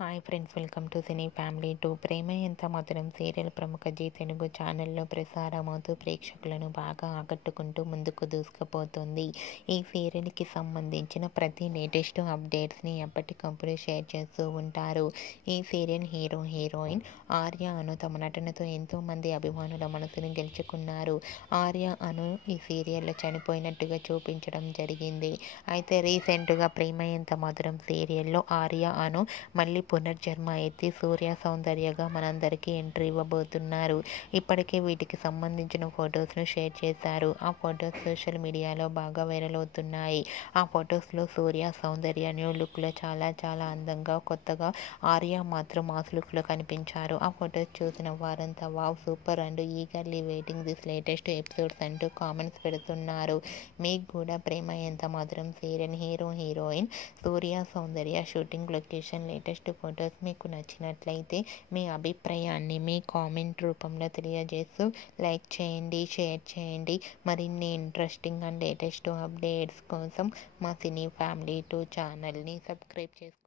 Hi friends, welcome to cine family too. Prema Entha Madhuram serial ప్రముఖ G Telugu ఛానల్లో ప్రసారమవుతూ ప్రేక్షకులను బాగా ఆకట్టుకుంటూ ముందుకు దూసుకుపోతుంది. ఈ సీరియల్కి సంబంధించిన ప్రతి లేటెస్ట్ అప్డేట్స్ని ఎప్పటికప్పుడు షేర్ చేస్తూ ఉంటారు. ఈ సీరియల్ హీరోయిన్ ఆర్య అను తమ నటనతో ఎంతోమంది అభిమానుల మనసును గెలుచుకున్నారు. ఆర్య అను ఈ సీరియల్లో చనిపోయినట్టుగా చూపించడం జరిగింది. అయితే రీసెంట్గా ప్రేమ ఎంత మధురం సీరియల్లో ఆర్య అను మళ్ళీ పునర్జన్మ ఎత్తి సూర్య సౌందర్యగా మనందరికీ ఎంట్రీ ఇవ్వబోతున్నారు. ఇప్పటికే వీటికి సంబంధించిన ఫొటోస్ను షేర్ చేశారు. ఆ ఫొటోస్ సోషల్ మీడియాలో బాగా వైరల్ అవుతున్నాయి. ఆ ఫొటోస్లో సూర్య సౌందర్య న్యూ లుక్లో చాలా చాలా అందంగా, కొత్తగా, ఆర్య మాత్రం మాస్ లుక్లో కనిపించారు. ఆ ఫొటోస్ చూసిన వారంతా wow super and eagerly waiting this latest episodes అంటూ కామెంట్స్ పెడుతున్నారు. మీకు కూడా ప్రేమ ఎంత మధురం సీరియల్ హీరోయిన్ సూర్య సౌందర్య షూటింగ్ లొకేషన్ లేటెస్ట్ ఫొటోస్ మీకు నచ్చినట్లయితే మీ అభిప్రాయాన్ని మీ కామెంట్ రూపంలో తెలియజేస్తూ లైక్ చేయండి, షేర్ చేయండి. మరిన్ని ఇంట్రెస్టింగ్ అండ్ లేటెస్ట్ అప్డేట్స్ కోసం మా సినీ ఫ్యామిలీ 2 ఛానల్ని సబ్స్క్రైబ్ చేసుకోండి.